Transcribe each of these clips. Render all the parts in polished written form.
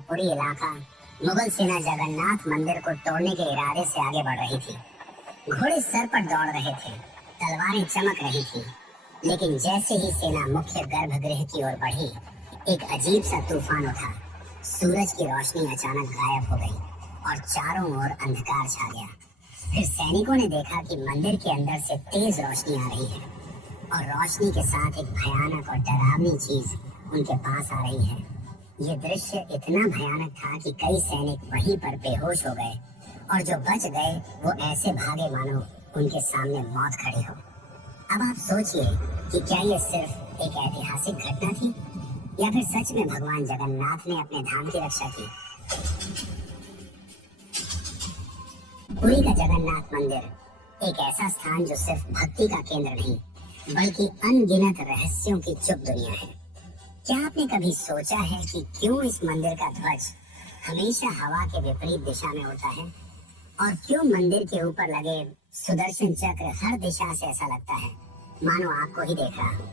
पूरी इलाका मुगल सेना जगन्नाथ मंदिर को तोड़ने के इरादे से आगे बढ़ रही थी। घोड़े सर पर दौड़ रहे थे, तलवारें चमक रही थीं। लेकिन जैसे ही सेना मुख्य गर्भगृह की ओर बढ़ी, एक अजीब सा तूफान उठा। सूरज की रोशनी अचानक गायब हो गई और चारों ओर अंधकार छा गया। फिर सैनिकों ने देखा कि मंदिर के अंदर से तेज रोशनी आ रही है और रोशनी के साथ एक भयानक और डरावनी चीज उनके पास आ रही है। ये दृश्य इतना भयानक था कि कई सैनिक वहीं पर बेहोश हो गए और जो बच गए वो ऐसे भागे मानो उनके सामने मौत खड़ी हो। अब आप सोचिए कि क्या ये सिर्फ एक ऐतिहासिक घटना थी या फिर सच में भगवान जगन्नाथ ने अपने धाम की रक्षा की। पुरी का जगन्नाथ मंदिर एक ऐसा स्थान जो सिर्फ भक्ति का केंद्र नहीं बल्कि अनगिनत रहस्यों की चुप दुनिया है। क्या आपने कभी सोचा है कि क्यों इस मंदिर का ध्वज हमेशा हवा के विपरीत दिशा में उड़ता है और क्यों मंदिर के ऊपर लगे सुदर्शन चक्र हर दिशा से ऐसा लगता है मानो आपको ही देख रहा हो।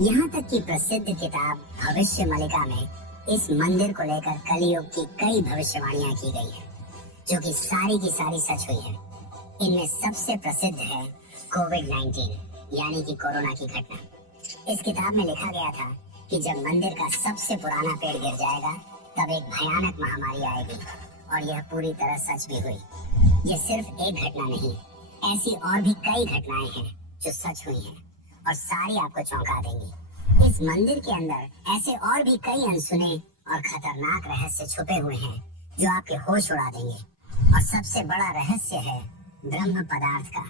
यहाँ तक कि प्रसिद्ध किताब भविष्य मलिका में इस मंदिर को लेकर कलयुग की कई भविष्यवाणियां की गई है जो कि सारी की सारी सच हुई है। इनमें सबसे प्रसिद्ध है कोविड-19 यानी कि कोरोना की घटना। इस किताब में लिखा गया था कि जब मंदिर का सबसे पुराना पेड़ गिर जाएगा तब एक भयानक महामारी आएगी और यह पूरी तरह सच भी हुई। यह सिर्फ एक घटना नहीं, ऐसी और भी कई घटनाएं हैं जो सच हुई हैं और सारी आपको चौंका देंगी। इस मंदिर के अंदर ऐसे और भी कई अनसुने और खतरनाक रहस्य छुपे हुए हैं जो आपके होश उड़ा देंगे। और सबसे बड़ा रहस्य है ब्रह्म पदार्थ का,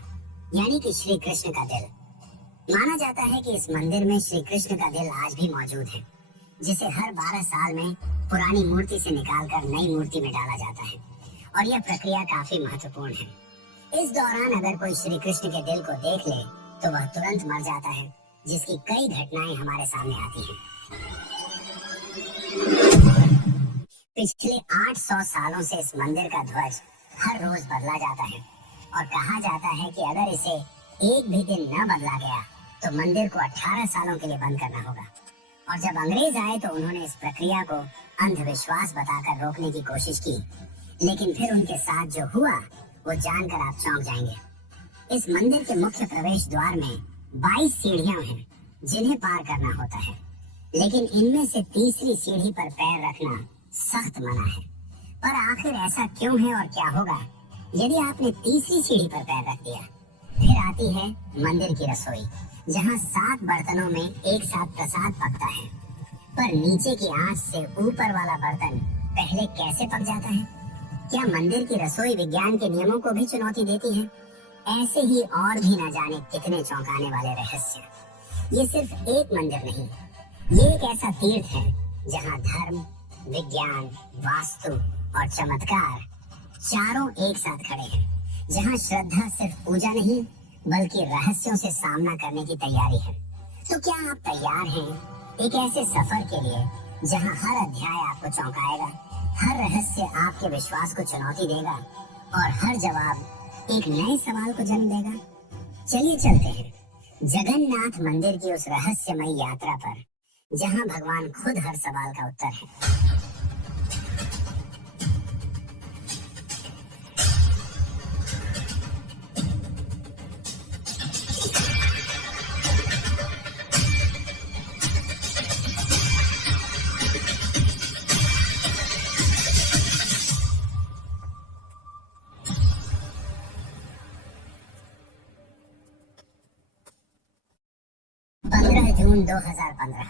यानी कि श्री कृष्ण का दिल। माना जाता है कि इस मंदिर में श्री कृष्ण का दिल आज भी मौजूद है, जिसे हर 12 साल में पुरानी मूर्ति से निकालकर नई मूर्ति में डाला जाता है और यह प्रक्रिया काफी महत्वपूर्ण है। इस दौरान अगर कोई श्री कृष्ण के दिल को देख ले तो वह तुरंत मर जाता है, जिसकी कई घटनाएं हमारे सामने आती हैं। पिछले 800 सालों से इस मंदिर का ध्वज हर रोज बदला जाता है और कहा जाता है कि अगर इसे एक भी दिन न बदला गया तो मंदिर को 18 सालों के लिए बंद करना होगा। और जब अंग्रेज आए तो उन्होंने इस प्रक्रिया को अंधविश्वास बताकर रोकने की कोशिश की, लेकिन फिर उनके साथ जो हुआ वो जानकर आप चौंक जाएंगे। इस मंदिर के मुख्य प्रवेश द्वार में 22 सीढ़ियां हैं जिन्हें पार करना होता है, लेकिन इनमें से तीसरी सीढ़ी पर पैर रखना सख्त मना है। पर आखिर ऐसा क्यों है और क्या होगा यदि आपने तीसरी सीढ़ी पर पैर रख दिया। फिर आती है मंदिर की रसोई, जहाँ 7 बर्तनों में एक साथ प्रसाद पकता है। पर नीचे की आंच से ऊपर वाला बर्तन पहले कैसे पक जाता है? क्या मंदिर की रसोई विज्ञान के नियमों को भी चुनौती देती है? ऐसे ही और भी न जाने कितने चौंकाने वाले रहस्य। ये सिर्फ एक मंदिर नहीं, ये एक ऐसा तीर्थ है जहाँ धर्म, विज्ञान, वास्तु और चमत्कार चारों एक साथ खड़े हैं, जहाँ श्रद्धा सिर्फ पूजा नहीं बल्कि रहस्यों से सामना करने की तैयारी है। तो क्या आप तैयार हैं एक ऐसे सफर के लिए जहाँ हर अध्याय आपको चौंकाएगा, हर रहस्य आपके विश्वास को चुनौती देगा और हर जवाब एक नए सवाल को जन्म देगा? चलिए चलते हैं जगन्नाथ मंदिर की उस रहस्यमयी यात्रा पर, जहाँ भगवान खुद हर सवाल का उत्तर है। 15 जून 2015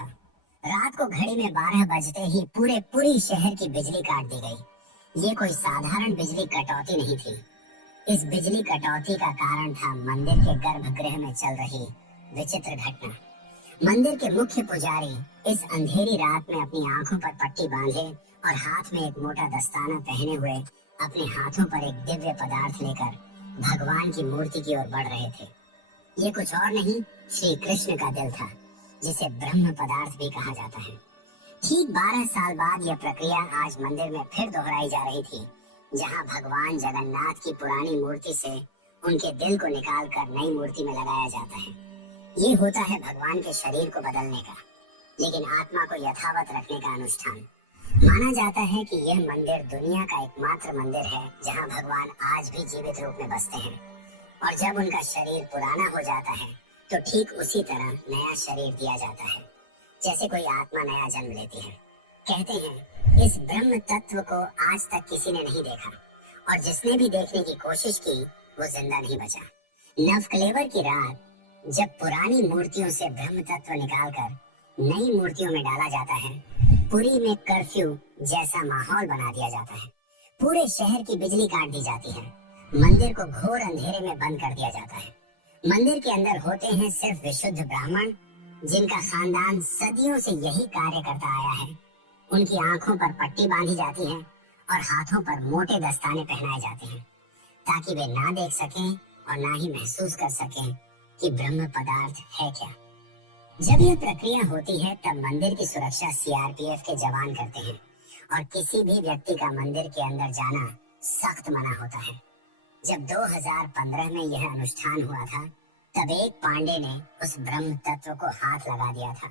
रात को घड़ी में 12 बजते ही पूरी शहर की बिजली काट दी गई। ये कोई साधारण बिजली कटौती नहीं थी। इस बिजली कटौती का कारण था मंदिर के गर्भगृह में चल रही विचित्र घटना। मंदिर के मुख्य पुजारी इस अंधेरी रात में अपनी आंखों पर पट्टी बांधे और हाथ में एक मोटा दस्ताना पहने हुए अपने हाथों पर एक दिव्य पदार्थ लेकर भगवान की मूर्ति की ओर बढ़ रहे थे। ये कुछ और नहीं, श्री कृष्ण का दिल था, जिसे ब्रह्म पदार्थ भी कहा जाता है। ठीक 12 साल बाद यह प्रक्रिया आज मंदिर में फिर दोहराई जा रही थी, जहां भगवान जगन्नाथ की पुरानी मूर्ति से उनके दिल को निकालकर नई मूर्ति में लगाया जाता है। ये होता है भगवान के शरीर को बदलने का, लेकिन आत्मा को यथावत रखने का अनुष्ठान। माना जाता है कि यह मंदिर दुनिया का एकमात्र मंदिर है जहां भगवान आज भी जीवित रूप में बसते हैं, और जब उनका शरीर पुराना हो जाता है तो ठीक उसी तरह नया शरीर दिया जाता है जैसे कोई आत्मा नया जन्म लेती है। कहते हैं इस ब्रह्म तत्व को आज तक किसी ने नहीं देखा, और जिसने भी देखने की कोशिश की वो जिंदा नहीं बचा। नवकलेवर की रात जब पुरानी मूर्तियों से ब्रह्म तत्व निकालकर नई मूर्तियों में डाला जाता है, पुरी में कर्फ्यू जैसा माहौल बना दिया जाता है। पूरे शहर की बिजली काट दी जाती है। मंदिर को घोर अंधेरे में बंद कर दिया जाता है। मंदिर के अंदर होते हैं सिर्फ विशुद्ध ब्राह्मण, जिनका खानदान सदियों से यही कार्य करता आया है। उनकी आंखों पर पट्टी बांधी जाती है और हाथों पर मोटे दस्ताने पहनाए जाते हैं, ताकि वे ना देख सकें और ना ही महसूस कर सकें कि ब्रह्म पदार्थ है क्या। जब यह प्रक्रिया होती है तब मंदिर की सुरक्षा सीआरपीएफ के जवान करते हैं, और किसी भी व्यक्ति का मंदिर के अंदर जाना सख्त मना होता है। जब 2015 में यह अनुष्ठान हुआ था, तब एक पांडे ने उस ब्रह्म तत्व को हाथ लगा दिया था,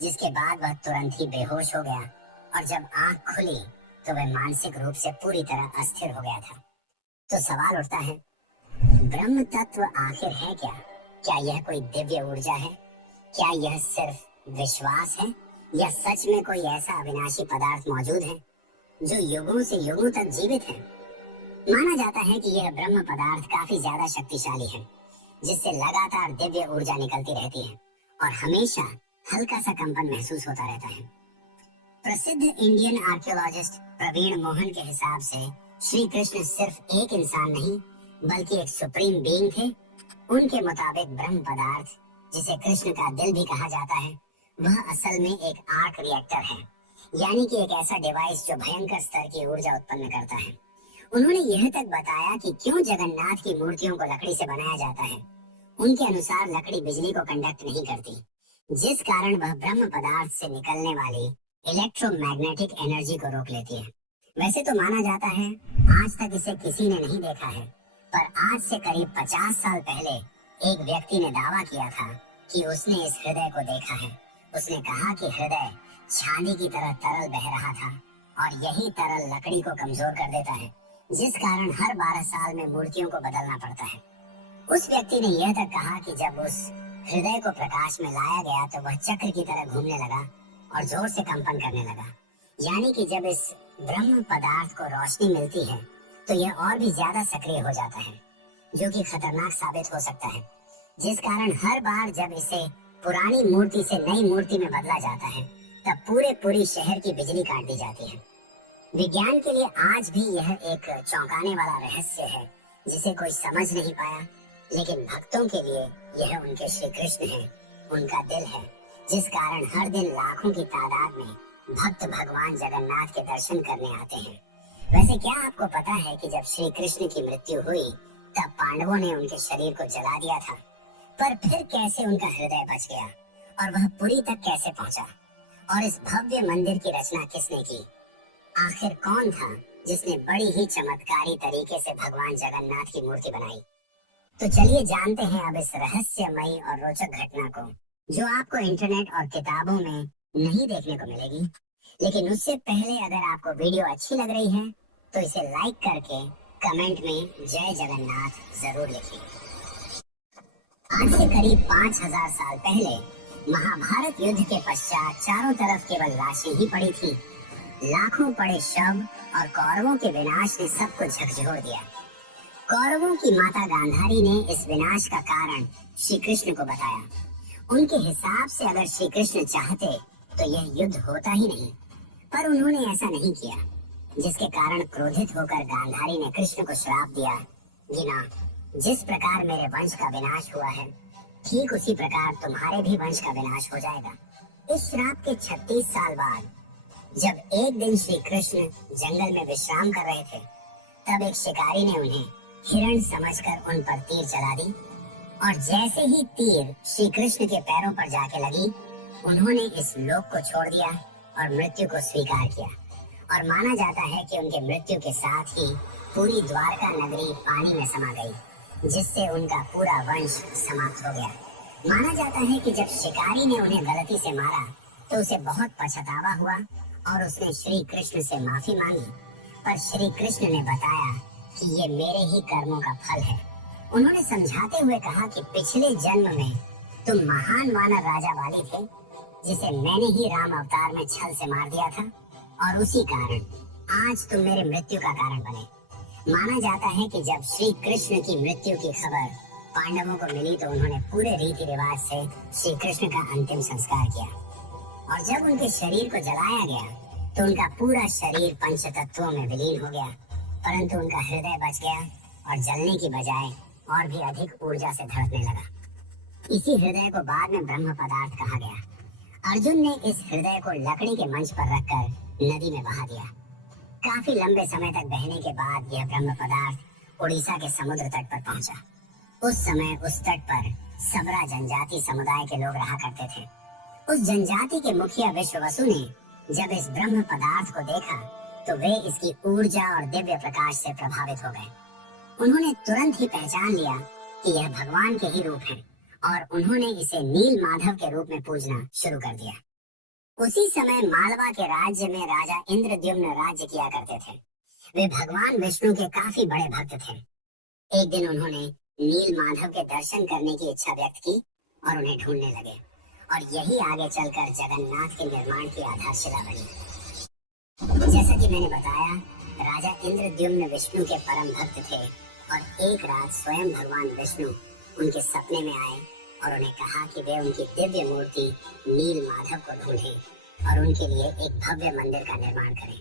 जिसके बाद वह तुरंत ही बेहोश हो गया, और जब आंख खुली तो वह मानसिक रूप से पूरी तरह अस्थिर हो गया था। तो सवाल उठता है, ब्रह्म तत्व आखिर है क्या? क्या यह कोई दिव्य ऊर्जा है? क्या यह सिर्फ विश्वास है, या सच में कोई ऐसा अविनाशी पदार्थ मौजूद है जो युगों से युगों तक जीवित है? माना जाता है कि यह ब्रह्म पदार्थ काफी ज्यादा शक्तिशाली है, जिससे लगातार दिव्य ऊर्जा निकलती रहती है और हमेशा हल्का सा कंपन महसूस होता रहता है। प्रसिद्ध इंडियन आर्कियोलॉजिस्ट प्रवीण मोहन के हिसाब से श्री कृष्ण सिर्फ एक इंसान नहीं बल्कि एक सुप्रीम बीइंग थे। उनके मुताबिक ब्रह्म पदार्थ, जिसे कृष्ण का दिल भी कहा जाता है, वह असल में एक आर्क रिएक्टर है, यानी कि एक ऐसा डिवाइस जो भयंकर स्तर की ऊर्जा उत्पन्न करता है। उन्होंने यह तक बताया कि क्यों जगन्नाथ की मूर्तियों को लकड़ी से बनाया जाता है। उनके अनुसार लकड़ी बिजली को कंडक्ट नहीं करती, जिस कारण वह ब्रह्म पदार्थ से निकलने वाली इलेक्ट्रोमैग्नेटिक एनर्जी को रोक लेती है। वैसे तो माना जाता है आज तक इसे किसी ने नहीं देखा है, पर आज से करीब 50 साल पहले एक व्यक्ति ने दावा किया था कि उसने इस हृदय को देखा है। उसने कहा कि हृदय चांदी की तरह तरल बह रहा था, और यही तरल लकड़ी को कमजोर कर देता है, जिस कारण हर 12 साल में मूर्तियों को बदलना पड़ता है। उस व्यक्ति ने यह तक कहा कि जब उस हृदय को प्रकाश में लाया गया तो वह चक्र की तरह घूमने लगा और जोर से कंपन करने लगा। यानी कि जब इस ब्रह्म पदार्थ को रोशनी मिलती है तो यह और भी ज्यादा सक्रिय हो जाता है, जो कि खतरनाक साबित हो सकता है, जिस कारण हर बार जब इसे पुरानी मूर्ति से नई मूर्ति में बदला जाता है तब पूरे शहर की बिजली काट दी जाती है। विज्ञान के लिए आज भी यह एक चौंकाने वाला रहस्य है जिसे कोई समझ नहीं पाया, लेकिन भक्तों के लिए यह उनके श्री कृष्ण है, उनका दिल है, जिस कारण हर दिन लाखों की तादाद में भक्त भगवान जगन्नाथ के दर्शन करने आते हैं। वैसे क्या आपको पता है कि जब श्री कृष्ण की मृत्यु हुई तब पांडवों ने उनके शरीर को जला दिया था, पर फिर कैसे उनका हृदय बच गया और वह पुरी तक कैसे पहुंचा? और इस भव्य मंदिर की रचना किसने की? आखिर कौन था जिसने बड़ी ही चमत्कारी तरीके से भगवान जगन्नाथ की मूर्ति बनाई? तो चलिए जानते हैं अब इस रहस्यमयी और रोचक घटना को, जो आपको इंटरनेट और किताबों में नहीं देखने को मिलेगी। लेकिन उससे पहले अगर आपको वीडियो अच्छी लग रही है तो इसे लाइक करके कमेंट में जय जगन्नाथ जरूर लिखिए। आज से करीब 5000 साल पहले महाभारत युद्ध के पश्चात चारों तरफ केवल लाशें ही पड़ी थी। लाखों पड़े शव और कौरवों के विनाश ने सबको झकझोर दिया। कौरवों की माता गांधारी ने इस विनाश का कारण श्री कृष्ण को बताया। उनके हिसाब से अगर श्री कृष्ण चाहते तो यह युद्ध होता ही नहीं, पर उन्होंने ऐसा नहीं किया, जिसके कारण क्रोधित होकर गांधारी ने कृष्ण को श्राप दिया कि ना, जिस प्रकार मेरे वंश का विनाश हुआ है ठीक उसी प्रकार तुम्हारे भी वंश का विनाश हो जाएगा। इस श्राप के 36 साल बाद जब एक दिन श्री कृष्ण जंगल में विश्राम कर रहे थे, तब एक शिकारी ने उन्हें हिरण समझकर उन पर तीर चला दी, और जैसे ही तीर श्री कृष्ण के पैरों पर जाके लगी, उन्होंने इस लोक को छोड़ दिया और मृत्यु को स्वीकार किया। और माना जाता है कि उनके मृत्यु के साथ ही पूरी द्वारका नगरी पानी में समा गई, जिससे उनका पूरा वंश समाप्त हो गया। माना जाता है कि जब शिकारी ने उन्हें गलती से मारा तो उसे बहुत पछतावा हुआ और उसने श्री कृष्ण से माफी मांगी, पर श्री कृष्ण ने बताया कि ये मेरे ही कर्मों का फल है। उन्होंने समझाते हुए कहा कि पिछले जन्म में तुम महान वानर राजा वाली थे, जिसे मैंने ही राम अवतार में छल से मार दिया था, और उसी कारण आज तुम मेरे मृत्यु का कारण बने। माना जाता है कि जब श्री कृष्ण की मृत्यु की खबर पांडवों को मिली तो उन्होंने पूरे रीति रिवाज से श्री कृष्ण का अंतिम संस्कार किया, और जब उनके शरीर को जलाया गया तो उनका पूरा शरीर पंच तत्वों में विलीन हो गया, परंतु उनका हृदय बच गया और जलने की बजाय और भी अधिक ऊर्जा से धड़कने लगा। इसी हृदय को बाद में ब्रह्म पदार्थ कहा गया। अर्जुन ने इस हृदय को लकड़ी के मंच पर रखकर नदी में बहा दिया। काफी लंबे समय तक बहने के बाद यह ब्रह्म पदार्थ उड़ीसा के समुद्र तट पर पहुंचा। उस समय उस तट पर सबरा जनजाति समुदाय के लोग रहा करते थे। उस जनजाति के मुखिया विश्ववसु ने जब इस ब्रह्म पदार्थ को देखा तो वे इसकी ऊर्जा और दिव्य प्रकाश से प्रभावित हो गए। उन्होंने तुरंत ही पहचान लिया कि यह भगवान के ही रूप हैं, और उन्होंने इसे नील माधव के रूप में पूजना शुरू कर दिया। उसी समय मालवा के राज्य में राजा इंद्रद्युम्न राज्य किया करते थे। वे भगवान विष्णु के काफी बड़े भक्त थे। एक दिन उन्होंने नील माधव के दर्शन करने की इच्छा व्यक्त की और उन्हें ढूंढने लगे, और यही आगे चलकर जगन्नाथ के निर्माण की आधारशिला बनी। जैसा कि मैंने बताया, राजा इंद्रद्युम्न विष्णु के परम भक्त थे, और एक रात स्वयं भगवान विष्णु उनके सपने में आए और उन्हें कहा कि वे उनकी दिव्य मूर्ति नील माधव को ढूंढें और उनके लिए एक भव्य मंदिर का निर्माण करें।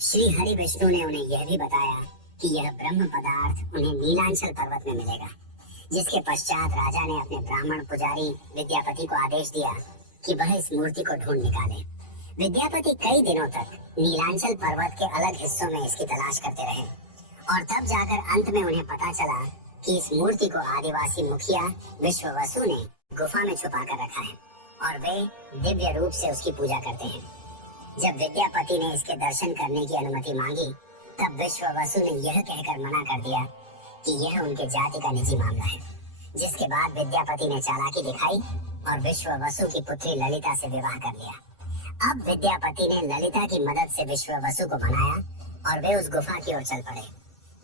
श्री हरि विष्णु ने उन्हें यह भी बताया कि यह ब्रह्म पदार्थ उन्हें नीलांचल पर्वत में मिलेगा। जिसके पश्चात राजा ने अपने ब्राह्मण पुजारी विद्यापति को आदेश दिया कि वह इस मूर्ति को ढूंढ निकाले। विद्यापति कई दिनों तक नीलांचल पर्वत के अलग हिस्सों में इसकी तलाश करते रहे, और तब जाकर अंत में उन्हें पता चला कि इस मूर्ति को आदिवासी मुखिया विश्ववसु ने गुफा में छुपा कर रखा है, और वे दिव्य रूप से उसकी पूजा करते हैं। जब विद्यापति ने इसके दर्शन करने की अनुमति मांगी, तब विश्ववसु ने यह कहकर मना कर दिया कि यह उनके जाति का निजी मामला है। जिसके बाद विद्यापति ने चालाकी दिखाई और विश्ववसु की पुत्री ललिता से विवाह कर लिया। अब विद्यापति ने ललिता की मदद से विश्ववसु को मनाया और वे उस गुफा की ओर चल पड़े।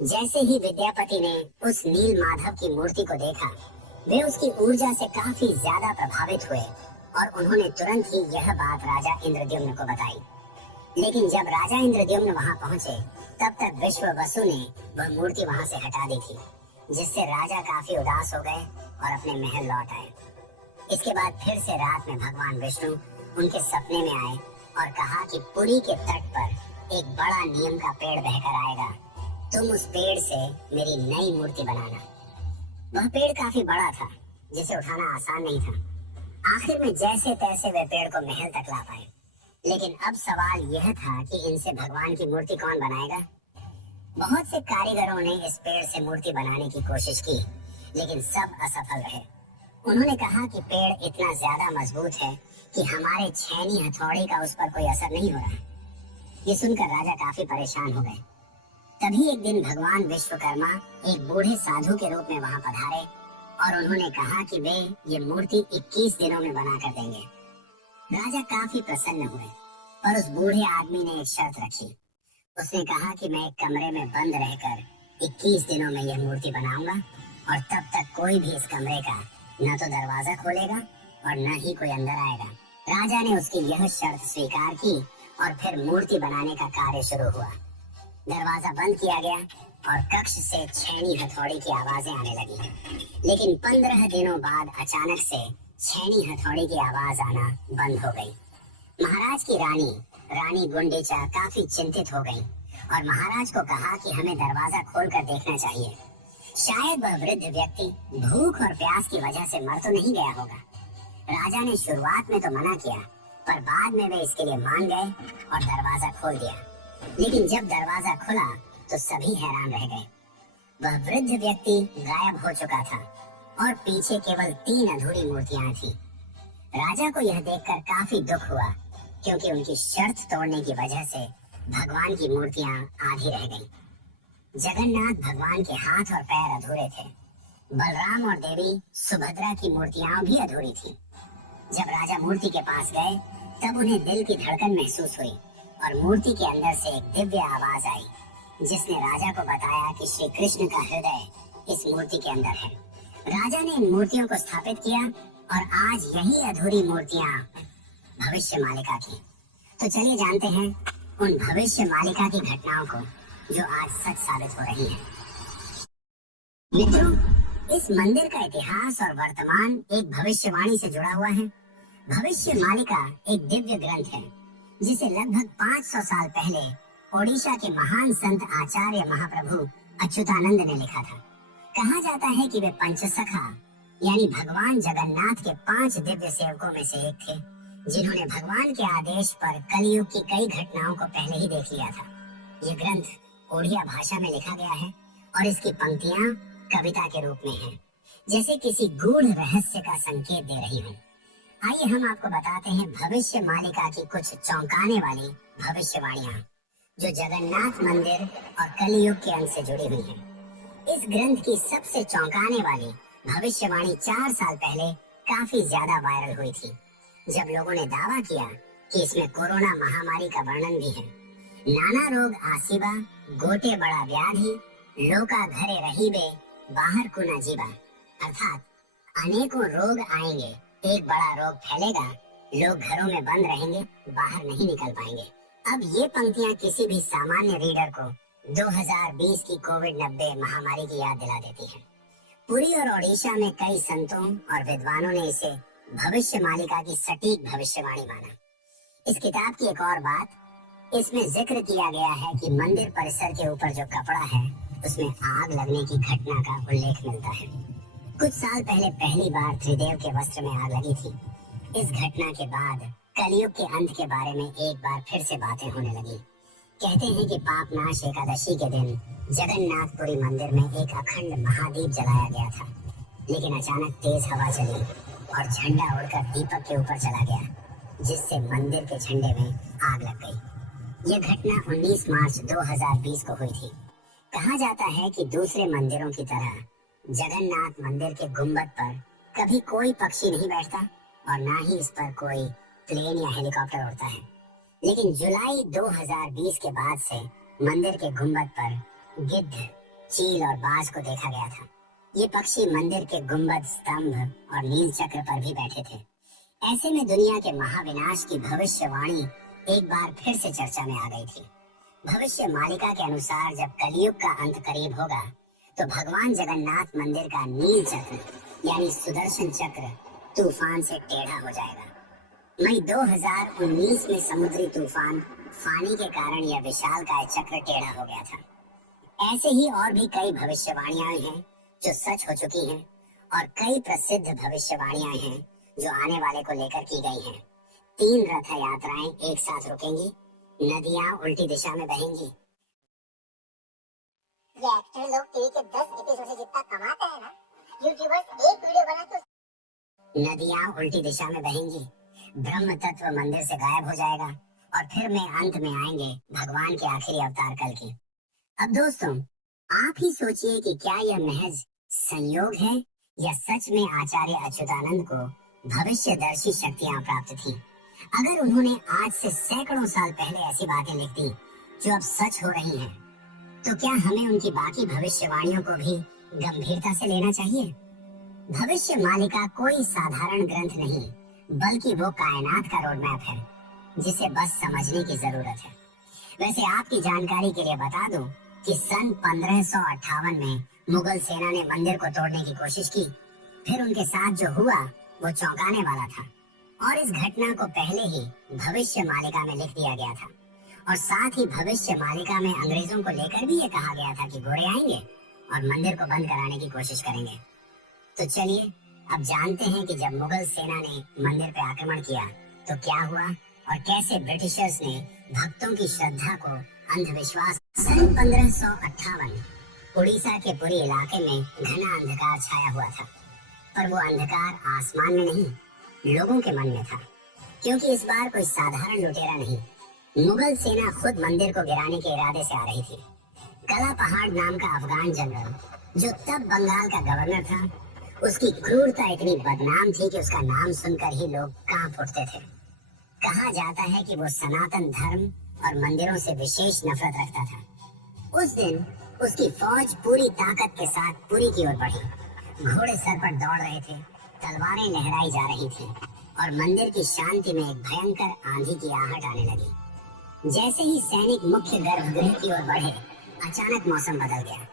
जैसे ही विद्यापति ने उस नील माधव की मूर्ति को देखा, वे उसकी ऊर्जा से काफी ज्यादा प्रभावित हुए और उन्होंने तुरंत ही यह बात राजा इंद्रद्युम्न को बताई। लेकिन जब राजा इंद्रद्युम्न वहां पहुंचे, तब तक विश्ववसु ने वह मूर्ति वहां से हटा दी थी, जिससे राजा काफी उदास हो गए और अपने महल लौट आए। इसके बाद फिर से रात में भगवान विष्णु उनके सपने में आए और कहा कि पुरी के तट पर एक बड़ा नीम का पेड़ बहकर आएगा, तुम उस पेड़ से मेरी नई मूर्ति बनाना। वह पेड़ काफी बड़ा था, जिसे उठाना आसान नहीं था। आखिर में जैसे तैसे वे पेड़ को महल तक ला पाए। लेकिन अब सवाल यह था कि इनसे भगवान की मूर्ति कौन बनाएगा। बहुत से कारीगरों ने इस पेड़ से मूर्ति बनाने की कोशिश की, लेकिन सब असफल रहे। उन्होंने कहा कि पेड़ इतना ज्यादा मजबूत है कि हमारे छेनी हथौड़ी का उस पर कोई असर नहीं हो रहा। ये सुनकर राजा काफी परेशान हो गए। तभी एक दिन भगवान विश्वकर्मा एक बूढ़े साधु के रूप में वहां पधारे और उन्होंने कहा कि वे ये मूर्ति 21 दिनों में बना कर देंगे। राजा काफी प्रसन्न हुए, पर उस बूढ़े आदमी ने एक शर्त रखी। उसने कहा कि मैं एक कमरे में बंद रहकर 21 दिनों में यह मूर्ति बनाऊंगा, और तब तक कोई भी इस कमरे का न तो दरवाजा खोलेगा और न ही कोई अंदर आएगा। राजा ने उसकी यह शर्त स्वीकार की और फिर मूर्ति बनाने का कार्य शुरू हुआ। दरवाजा बंद किया गया और कक्ष से छेनी हथौड़ी की आवाजें आने लगी। लेकिन 15 दिनों बाद अचानक से छेनी हथौड़ी की आवाज आना बंद हो गई। महाराज की रानी गुंडीचा काफी चिंतित हो गई और महाराज को कहा कि हमें दरवाजा खोलकर देखना चाहिए। शायद वह वृद्ध व्यक्ति भूख और प्यास की वजह से मर तो नहीं गया होगा। राजा ने शुरुआत में तो मना किया, पर बाद में वे इसके लिए मान गए और दरवाजा खोल दिया। लेकिन जब दरवाजा खुला तो सभी हैरान रह गए। वह वृद्ध व्यक्ति गायब हो चुका था और पीछे केवल 3 अधूरी मूर्तियां थीं। राजा को यह देखकर काफी दुख हुआ, क्योंकि उनकी शर्त तोड़ने की वजह से भगवान की मूर्तियां आधी रह गईं। जगन्नाथ भगवान के हाथ और पैर अधूरे थे। बलराम और देवी सुभद्रा की मूर्तियां भी अधूरी थीं। जब राजा मूर्ति के पास गए, तब उन्हें दिल की धड़कन महसूस हुई और मूर्ति के अंदर से एक दिव्य आवाज आई, जिसने राजा को बताया कि श्री कृष्ण का हृदय इस मूर्ति के अंदर है। राजा ने इन मूर्तियों को स्थापित किया और आज यही अधूरी मूर्तियां भविष्य मालिका की। तो चलिए जानते हैं उन भविष्य मालिका की घटनाओं को जो आज सच साबित हो रही हैं। मित्रों, इस मंदिर का इतिहास और वर्तमान एक भविष्यवाणी से जुड़ा हुआ है। भविष्य मालिका एक दिव्य ग्रंथ है जिसे लगभग 500 साल पहले ओडिशा के महान संत आचार्य महाप्रभु अच्युतानंद ने लिखा था। कहा जाता है कि वे पंचसखा यानी भगवान जगन्नाथ के 5 दिव्य सेवकों में से एक थे, जिन्होंने भगवान के आदेश पर कलयुग की कई घटनाओं को पहले ही देख लिया था। ये ग्रंथ ओडिया भाषा में लिखा गया है और इसकी पंक्तियां कविता के रूप में हैं, जैसे किसी गूढ़ रहस्य का संकेत दे रही हूँ। आइए हम आपको बताते हैं भविष्य मालिका की कुछ चौंकाने वाली भविष्यवाणियां जो जगन्नाथ मंदिर और कलयुग के अंत से जुड़ी हुई हैं। इस ग्रंथ की सबसे चौंकाने वाली भविष्यवाणी 4 साल पहले काफी ज्यादा वायरल हुई थी, जब लोगों ने दावा किया कि इसमें कोरोना महामारी का वर्णन भी है। नाना रोग आसीबा, गोटे बड़ा व्याधि, लोका घरे रहीबे, बाहर को न जीवा, अर्थात अनेकों रोग आएंगे, एक बड़ा रोग फैलेगा, लोग घरों में बंद रहेंगे, बाहर नहीं निकल पाएंगे। अब ये पंक्तियां किसी भी सामान्य रीडर को 2020 की कोविड-19 महामारी की याद दिला देती है। पुरी और ओडिशा में कई संतों और विद्वानों ने इसे भविष्य मालिका की सटीक भविष्यवाणी माना। इस किताब की एक और बात, इसमें जिक्र किया गया है कि मंदिर परिसर के ऊपर जो कपड़ा है उसमें आग लगने की घटना का उल्लेख मिलता है। कुछ साल पहले पहली बार त्रिदेव के वस्त्र में आग लगी थी। इस घटना के बाद कलयुग के अंत के बारे में एक बार फिर से बातें होने लगी। कहते हैं कि पापनाश एकादशी के दिन जगन्नाथपुरी मंदिर में एक अखंड महादीप जलाया गया था, लेकिन अचानक तेज हवा चली और झंडा उड़कर दीपक के ऊपर चला गया, जिससे मंदिर के झंडे में आग लग गई। यह घटना 19 मार्च 2020 को हुई थी। कहा जाता है कि दूसरे मंदिरों की तरह जगन्नाथ मंदिर के गुंबद पर कभी कोई पक्षी नहीं बैठता और ना ही इस पर कोई प्लेन या हेलीकॉप्टर उड़ता है, लेकिन जुलाई 2020 के बाद से मंदिर के गुंबद पर गिद्ध, चील और बाज को देखा गया था। ये पक्षी मंदिर के गुंबद, स्तंभ और नील चक्र पर भी बैठे थे। ऐसे में दुनिया के महाविनाश की भविष्यवाणी एक बार फिर से चर्चा में आ गई थी। भविष्य मालिका के अनुसार जब कलयुग का अंत करीब होगा तो भगवान जगन्नाथ मंदिर का नील चक्र यानी सुदर्शन चक्र तूफान से टेढ़ा हो जाएगा। मई 2019 में समुद्री तूफान फानी के कारण यह विशालकाय चक्र टेढ़ा हो गया था। ऐसे ही और भी कई भविष्यवाणियां हैं जो सच हो चुकी हैं और कई प्रसिद्ध भविष्यवाणियां हैं जो आने वाले को लेकर की गई हैं। 3 रथ यात्राएं एक साथ रुकेंगी, नदियां उल्टी दिशा में बहेंगी। ये एक्टर लोग टीवी के 10 एपिसोड से जितना कमाते हैं ना, यूट्यूबर्स एक वीडियो बना तो नदियां उल्टी दिशा में बहेंगी, ब्रह्म तत्व मंदिर से गायब हो जाएगा और फिर में अंत में आएंगे भगवान के आखिरी अवतार कल की। अब दोस्तों, आप ही सोचिए कि क्या यह महज संयोग है या सच में आचार्य अच्युतानंद को भविष्यदर्शी शक्तियां प्राप्त थी। अगर उन्होंने आज से सैकड़ों साल पहले ऐसी बातें लिख दी जो अब सच हो रही हैं, तो क्या हमें उनकी बाकी भविष्यवाणियों को भी गंभीरता से लेना चाहिए? भविष्य मालिका कोई साधारण ग्रंथ नहीं, बल्कि वो कायनात का रोड मैप है जिसे बस समझने की जरूरत है। वैसे आपकी जानकारी के लिए बता दूं कि सन 1558 में मुगल सेना ने मंदिर को तोड़ने की कोशिश की। फिर उनके साथ जो हुआ वो चौंकाने वाला था और इस घटना को पहले ही भविष्य मालिका में लिख दिया गया था। और साथ ही भविष्य मालिका में अंग्रेजों को लेकर भी ये कहा गया था कि घोड़े आएंगे और मंदिर को बंद कराने की कोशिश करेंगे। तो चलिए अब जानते हैं कि जब मुगल सेना ने मंदिर पर आक्रमण किया तो क्या हुआ और कैसे ब्रिटिशर्स ने भक्तों की श्रद्धा को अंधविश्वास। सन 1558 उड़ीसा के पुरी इलाके में घना अंधकार छाया हुआ था, पर वो अंधकार आसमान में नहीं, लोगों के मन में था, क्योंकि इस बार कोई साधारण लुटेरा नहीं, मुगल सेना खुद मंदिर को गिराने के इरादे से आ रही थी। कला पहाड़ नाम का अफगान जनरल, जो तब बंगाल का गवर्नर था, उसकी क्रूरता इतनी बदनाम थी कि उसका नाम सुनकर ही लोग कांप उठते थे। कहा जाता है कि वो सनातन धर्म और मंदिरों से विशेष नफरत रखता था। उस दिन उसकी फौज पूरी ताकत के साथ पुरी की ओर बढ़ी। घोड़े सर पर दौड़ रहे थे, तलवारें लहराई जा रही थीं और मंदिर की शांति में एक भयंकर आंधी की आहट आने लगी। जैसे ही सैनिक मुख्य गर्भगृह की ओर बढ़े, अचानक मौसम बदल गया।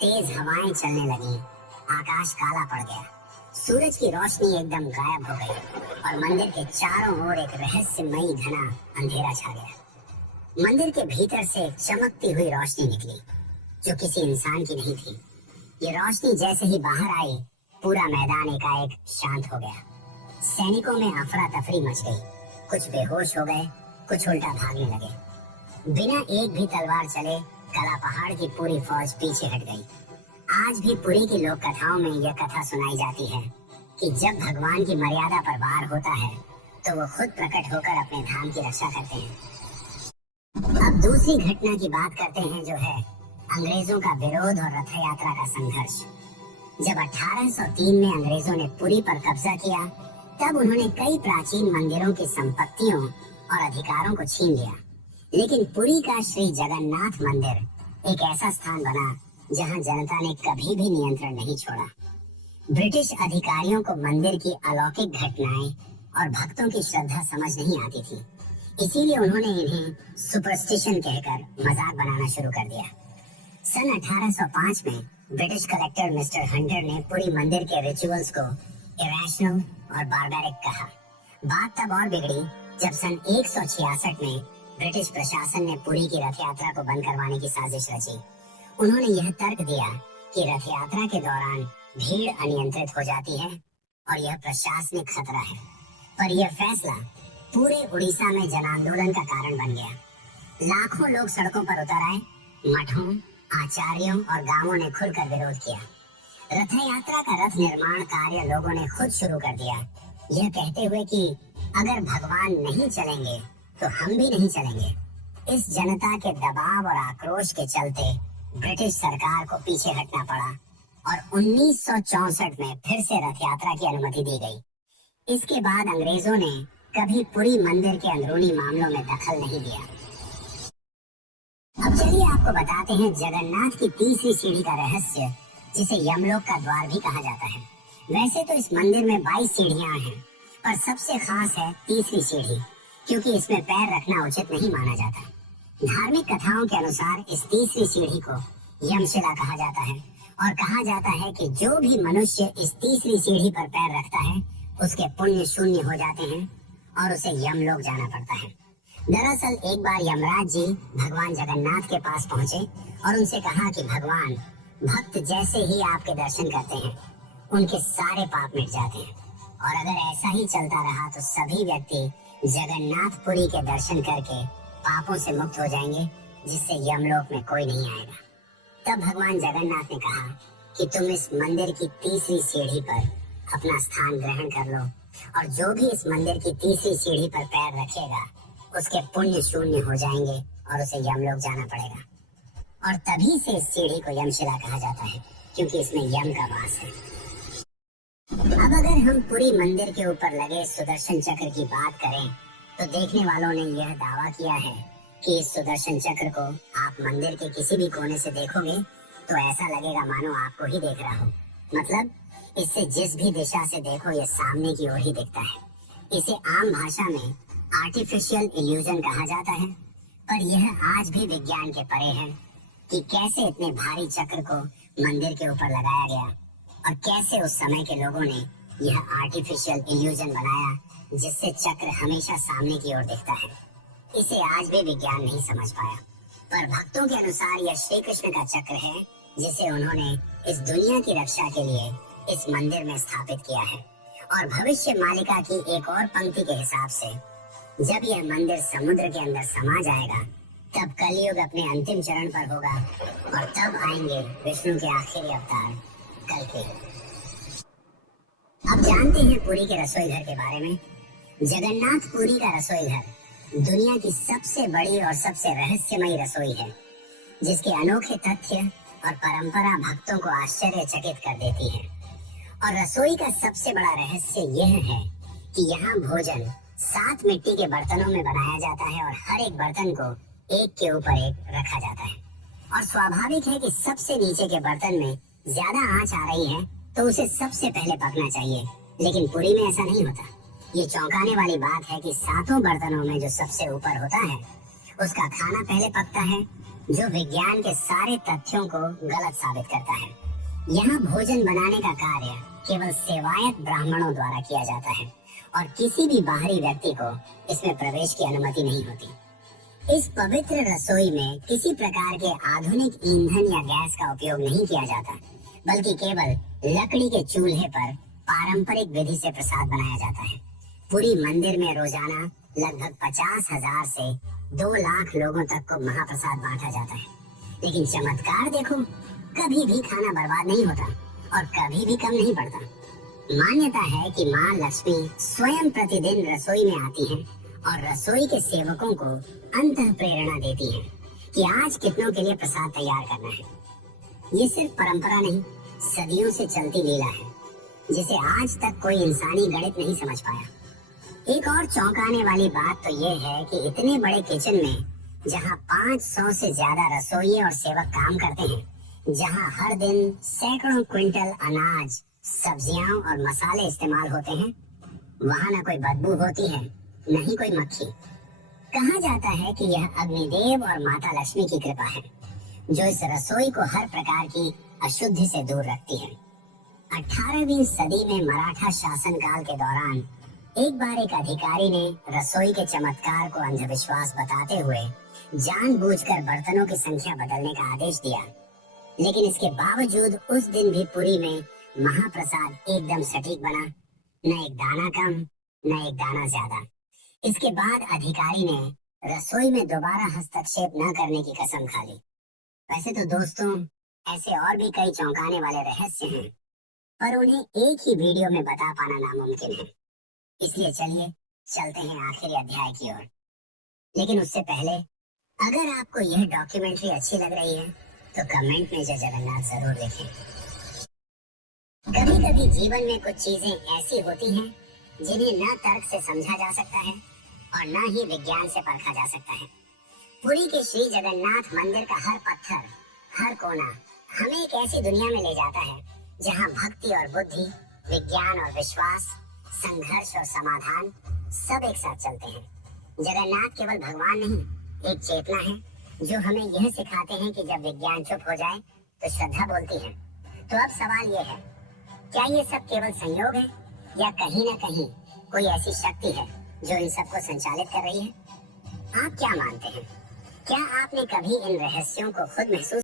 तेज हवाएं चलने लगीं, आकाश काला पड़ गया, सूरज की रोशनी एकदम गायब हो गई और मंदिर के चारों ओर एक रहस्यमयी घना अंधेरा छा गया। मंदिर के भीतर से एक चमकती हुई रोशनी निकली जो किसी इंसान की नहीं थी। ये रोशनी जैसे ही बाहर आई, पूरा मैदान एकाएक शांत हो गया। सैनिकों में अफरा तफरी मच गई, कुछ बेहोश हो गए, कुछ उल्टा भागने लगे। बिना एक भी तलवार चले कला पहाड़ की पूरी फौज पीछे हट गई। आज भी पुरी की लोक कथाओं में यह कथा सुनाई जाती है कि जब भगवान की मर्यादा पर वार होता है तो वो खुद प्रकट होकर अपने धाम की रक्षा करते हैं। अब दूसरी घटना की बात करते हैं, जो है अंग्रेजों का विरोध और रथ यात्रा का संघर्ष। जब 1803 में अंग्रेजों ने पुरी पर कब्जा किया, तब उन्होंने कई प्राचीन मंदिरों की संपत्तियों और अधिकारों को छीन लिया। लेकिन पुरी का श्री जगन्नाथ मंदिर एक ऐसा स्थान बना जहां जनता ने कभी भी नियंत्रण नहीं छोड़ा। ब्रिटिश अधिकारियों को मंदिर की अलौकिक घटनाएं और भक्तों की श्रद्धा समझ नहीं आती थी, इसीलिए उन्होंने इन्हें सुपरस्टिशन कहकर मजाक बनाना शुरू कर दिया। सन 1805 में ब्रिटिश कलेक्टर मिस्टर हंटर ने पुरी मंदिर के रिचुअल्स को इरेशनल और बारबैरिक कहा। बात तब और बिगड़ी जब सन 166 में ब्रिटिश प्रशासन ने पुरी की रथ यात्रा को बंद करवाने की साजिश रची। उन्होंने यह तर्क दिया कि रथ यात्रा के दौरान भीड़ अनियंत्रित हो जाती है और यह प्रशासनिक खतरा है। पर यह फैसला पूरे उड़ीसा में जन आंदोलन का कारण बन गया। लाखों लोग सड़कों पर उतर आए, मठों, आचार्यों और गांवों ने खुलकर विरोध किया। रथ यात्रा का रथ निर्माण कार्य लोगों ने खुद शुरू कर दिया, यह कहते हुए कि अगर भगवान नहीं चलेंगे तो हम भी नहीं चलेंगे। इस जनता के दबाव और आक्रोश के चलते ब्रिटिश सरकार को पीछे हटना पड़ा और 1964 में फिर से रथ यात्रा की अनुमति दी गई। इसके बाद अंग्रेजों ने कभी पुरी मंदिर के अंदरूनी मामलों में दखल नहीं दिया। अब चलिए आपको बताते हैं जगन्नाथ की तीसरी सीढ़ी का रहस्य, जिसे यमलोक का द्वार भी कहा जाता है। वैसे तो इस मंदिर में 22 सीढ़ियां हैं, पर सबसे खास है तीसरी सीढ़ी, क्योंकि इसमें पैर रखना उचित नहीं माना जाता। धार्मिक कथाओं के अनुसार इस तीसरी सीढ़ी को यमशिला कहा जाता है और कहा जाता है कि जो भी मनुष्य इस तीसरी सीढ़ी पर पैर रखता है उसके पुण्य शून्य हो जाते हैं और उसे यमलोक जाना पड़ता है। दरअसल एक बार यमराज जी भगवान जगन्नाथ के पास पहुंचे और उनसे कहा कि भगवान, भक्त जैसे ही आपके दर्शन करते हैं उनके सारे पाप मिट जाते हैं, और अगर ऐसा ही चलता रहा तो सभी व्यक्ति जगन्नाथपुरी के दर्शन करके पापों से मुक्त हो जाएंगे, जिससे यमलोक में कोई नहीं आएगा। तब भगवान जगन्नाथ ने कहा कि तुम इस मंदिर की तीसरी सीढ़ी पर अपना स्थान ग्रहण कर लो, और जो भी इस मंदिर की तीसरी सीढ़ी पर पैर रखेगा उसके पुण्य शून्य हो जाएंगे और उसे यमलोक जाना पड़ेगा। और तभी से इस सीढ़ी को यमशिला कहा जाता है, क्योंकि इसमें यम का वास है। अब अगर हम पुरी मंदिर के ऊपर लगे सुदर्शन चक्र की बात करें तो देखने वालों ने यह दावा किया है कि इस सुदर्शन चक्र को आप मंदिर के किसी भी कोने से देखोगे तो ऐसा लगेगा मानो आपको ही देख रहा हो। मतलब इससे जिस भी दिशा से देखो ये सामने की ओर ही दिखता है। इसे आम भाषा में आर्टिफिशियल इल्यूजन कहा जाता है, पर यह आज भी विज्ञान के परे है कि कैसे इतने भारी चक्र को मंदिर के ऊपर लगाया गया और कैसे उस समय के लोगों ने यह आर्टिफिशियल इल्यूजन बनाया जिससे चक्र हमेशा सामने की ओर दिखता है। इसे आज भी विज्ञान नहीं समझ पाया, पर भक्तों के अनुसार यह श्री कृष्ण का चक्र है जिसे उन्होंने इस दुनिया की रक्षा के लिए इस मंदिर में स्थापित किया है। और भविष्य मालिका की एक और पंक्ति के हिसाब से जब यह मंदिर समुद्र के अंदर समा जाएगा तब कलयुग अपने अंतिम चरण पर होगा और तब आएंगे विष्णु के आखिरी अवतार कल के। अब जानते हैं पुरी के रसोई घर के बारे में। जगन्नाथपुरी का रसोई घर दुनिया की सबसे बड़ी और सबसे रहस्यमयी रसोई है, जिसके अनोखे तथ्य और परंपरा भक्तों को आश्चर्यचकित कर देती है। और रसोई का सबसे बड़ा रहस्य यह है कि यहाँ भोजन 7 मिट्टी के बर्तनों में बनाया जाता है और हर एक बर्तन को एक के ऊपर एक रखा जाता है। और स्वाभाविक है कि सबसे नीचे के बर्तन में ज्यादा आंच आ रही है तो उसे सबसे पहले पकना चाहिए, लेकिन पुरी में ऐसा नहीं होता। ये चौंकाने वाली बात है कि 7 बर्तनों में जो सबसे ऊपर होता है उसका खाना पहले पकता है, जो विज्ञान के सारे तथ्यों को गलत साबित करता है। यहाँ भोजन बनाने का कार्य केवल सेवायत ब्राह्मणों द्वारा किया जाता है और किसी भी बाहरी व्यक्ति को इसमें प्रवेश की अनुमति नहीं होती। इस पवित्र रसोई में किसी प्रकार के आधुनिक ईंधन या गैस का उपयोग नहीं किया जाता, बल्कि केवल लकड़ी के चूल्हे पर पारंपरिक विधि से प्रसाद बनाया जाता है। पूरी मंदिर में रोजाना लगभग 50,000 से 2 लाख लोगों तक को महाप्रसाद बांटा जाता है। लेकिन चमत्कार देखो, कभी भी खाना बर्बाद नहीं होता और कभी भी कम नहीं पड़ता। मान्यता है कि माँ लक्ष्मी स्वयं प्रतिदिन रसोई में आती हैं और रसोई के सेवकों को अंतः प्रेरणा देती हैं कि आज कितनों के लिए प्रसाद तैयार करना है। ये सिर्फ परंपरा नहीं, सदियों से चलती लीला है, जिसे आज तक कोई इंसानी गणित नहीं समझ पाया। एक और चौंकाने वाली बात तो ये है कि इतने बड़े किचन में, जहाँ 500 से ज्यादा रसोइये और सेवक काम करते हैं, जहाँ हर दिन सैकड़ों क्विंटल अनाज, सब्जियां और मसाले इस्तेमाल होते हैं, वहाँ न कोई बदबू होती है, न ही कोई मक्खी। कहा जाता है कि यह अग्निदेव और माता लक्ष्मी की कृपा है, जो इस रसोई को हर प्रकार की अशुद्धि से दूर रखती है। 18वीं सदी में मराठा शासनकाल के दौरान एक बार एक अधिकारी ने रसोई के चमत्कार को अंधविश्वास बताते हुए जानबूझकर बर्तनों की संख्या बदलने का आदेश दिया। लेकिन इसके बावजूद उस दिन भी पुरी में महाप्रसाद एकदम सटीक बना, न एक दाना कम, न एक दाना ज्यादा। इसके बाद अधिकारी ने रसोई में दोबारा हस्तक्षेप न करने की कसम खा ली। वैसे तो दोस्तों, ऐसे और भी कई चौंकाने वाले रहस्य हैं, पर उन्हें एक ही वीडियो में बता पाना नामुमकिन है। इसलिए चलिए चलते हैं आखिरी अध्याय की ओर। लेकिन उससे पहले, अगर आपको यह डॉक्यूमेंट्री अच्छी लग रही है तो कमेंट में जय जगन्नाथ जरूर लिखें। कभी कभी जीवन में कुछ चीजें ऐसी होती हैं जिन्हें न तर्क से समझा जा सकता है और न ही विज्ञान से परखा जा सकता है। पुरी के श्री जगन्नाथ मंदिर का हर पत्थर, हर कोना हमें एक ऐसी दुनिया में ले जाता है जहाँ भक्ति और बुद्धि, विज्ञान और विश्वास, संघर्ष और समाधान सब एक साथ चलते हैं। जगन्नाथ केवल भगवान नहीं, एक चेतना है जो हमें यह सिखाते हैं कि जब विज्ञान चुप हो जाए तो श्रद्धा बोलती है। तो अब सवाल ये है, क्या ये सब केवल संयोग है या कहीं न कहीं कोई ऐसी शक्ति है जो इन सबको संचालित कर रही है? आप क्या मानते हैं? क्या आपने कभी इन रहस्यों को खुद महसूस